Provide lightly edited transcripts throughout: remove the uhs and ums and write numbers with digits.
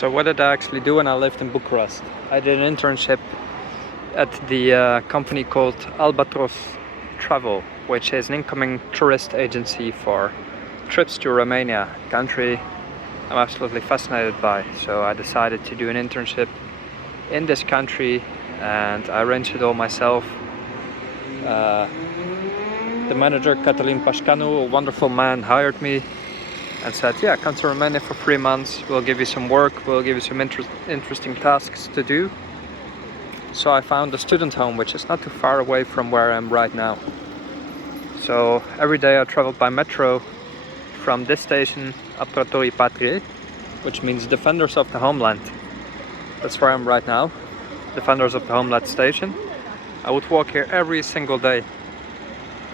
So what did I actually do when I lived in Bucharest? I did an internship at the company called Albatros Travel, which is an incoming tourist agency for trips to Romania, a country I'm absolutely fascinated by. So I decided to do an internship in this country and I arranged it all myself. The manager, Cătălin Pașcanu, a wonderful man, hired me and said, yeah, come to Romania for 3 months, we'll give you some work, we'll give you some interesting tasks to do. So I found a student home, which is not too far away from where I am right now. So every day I traveled by metro from this station, Apărătorii Patriei, which means Defenders of the Homeland. That's where I am right now, Defenders of the Homeland station. I would walk here every single day.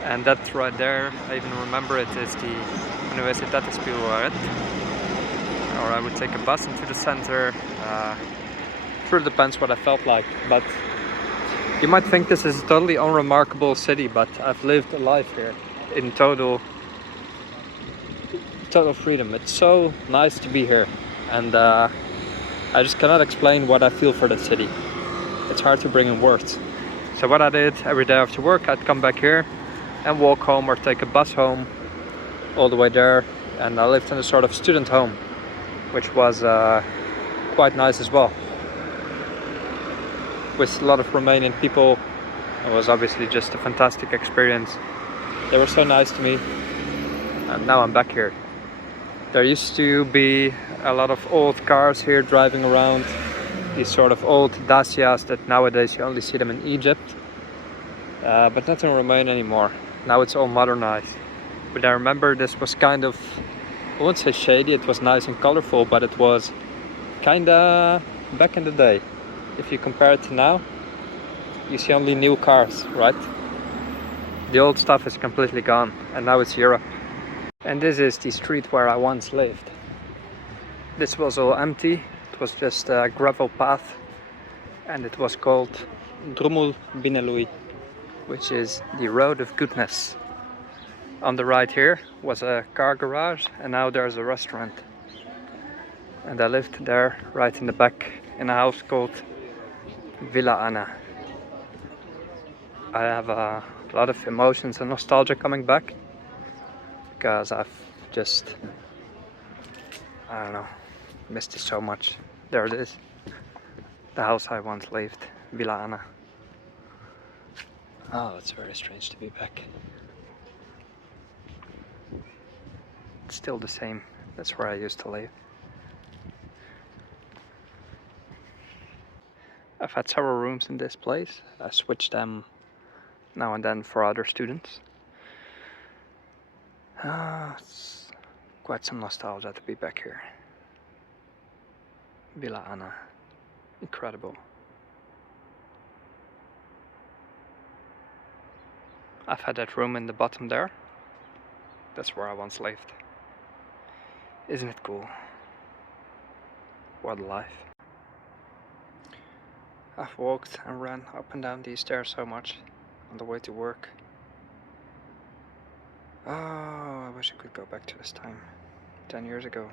And that right there, I even remember it, is the Universitatea Bucharest. Or I would take a bus into the center. It really depends what I felt like. But you might think this is a totally unremarkable city, but I've lived a life here in total freedom. It's so nice to be here, and I just cannot explain what I feel for the city. It's hard to bring in words. So what I did every day after work, I'd come back here and walk home or take a bus home all the way there, and I lived in a sort of student home, which was quite nice as well, with a lot of Romanian people. It was obviously just a fantastic experience. They were so nice to me, and now I'm back here. There used to be a lot of old cars here driving around, these sort of old Dacias that nowadays you only see them in Egypt, but not in Romania anymore. Now it's all modernized. But I remember this was kind of, I wouldn't say shady, it was nice and colorful, but it was kinda back in the day. If you compare it to now, you see only new cars, right? The old stuff is completely gone, and now it's Europe. And this is the street where I once lived. This was all empty, it was just a gravel path, and it was called Drumul Binelui, which is the road of goodness. On the right here was a car garage, and now there's a restaurant. And I lived there right in the back in a house called Villa Ana. I have a lot of emotions and nostalgia coming back, because I've just, I don't know, missed it so much. There it is, the house I once lived, Villa Ana. Oh, it's very strange to be back. It's still the same, that's where I used to live. I've had several rooms in this place. I switched them now and then for other students. It's quite some nostalgia to be back here. Villa Ana, incredible. I've had that room in the bottom there. That's where I once lived. Isn't it cool? What a life. I've walked and ran up and down these stairs so much on the way to work. Oh, I wish I could go back to this time, 10 years ago.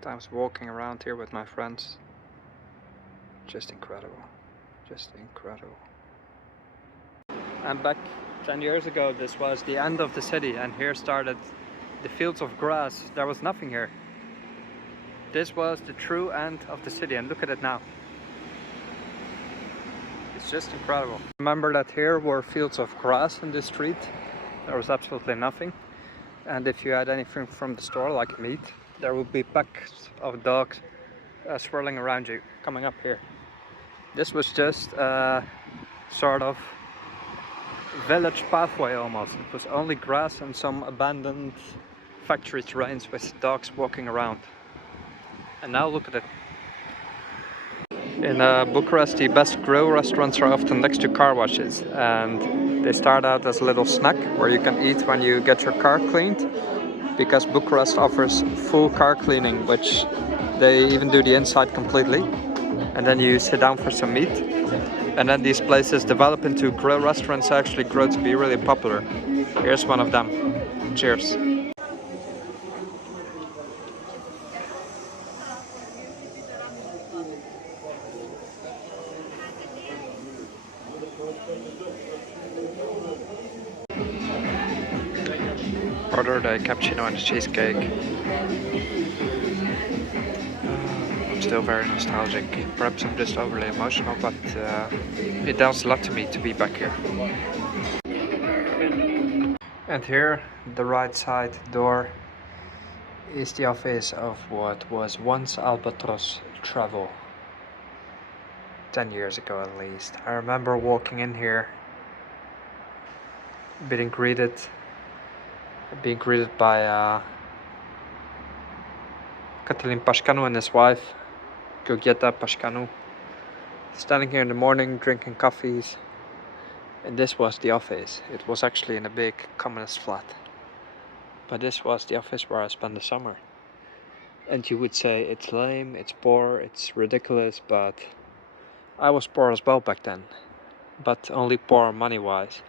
Times walking around here with my friends. Just incredible. Just incredible. I'm back 10 years ago. This was the end of the city, and here started the fields of grass. There was nothing here. This was the true end of the city, and look at it now. It's just incredible. Remember that here were fields of grass in this street. There was absolutely nothing. And if you had anything from the store, like meat, there would be packs of dogs swirling around you, coming up here. This was just a sort of village pathway almost. It was only grass and some abandoned factory terrains with dogs walking around. And now look at it. In Bucharest, the best grill restaurants are often next to car washes, and they start out as a little snack where you can eat when you get your car cleaned, because Bucharest offers full car cleaning, which they even do the inside completely, and then you sit down for some meat, and then these places develop into grill restaurants, actually grow to be really popular. Here's one of them. Cheers. ordered a cappuccino and a cheesecake. I'm still very nostalgic. Perhaps I'm just overly emotional, but it does a lot to me to be back here. And here, the right side door, is the office of what was once Albatross Travel. 10 years ago at least. I remember walking in here, being greeted by Cătălin Pașcanu and his wife, Gheorgheta Pașcanu, standing here in the morning drinking coffees. And this was the office. It was actually in a big communist flat. But this was the office where I spent the summer. And you would say it's lame, it's poor, it's ridiculous, but I was poor as well back then. But only poor money-wise.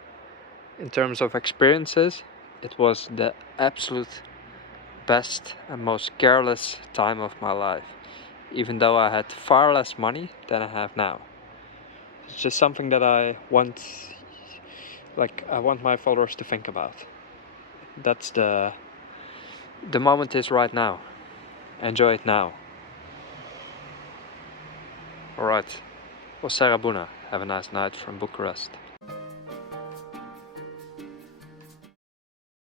In terms of experiences, it was the absolute best and most careless time of my life. Even though I had far less money than I have now. It's just something that I want my followers to think about. That's the moment is right now. Enjoy it now. Alright. O seară bună. Have a nice night from Bucharest.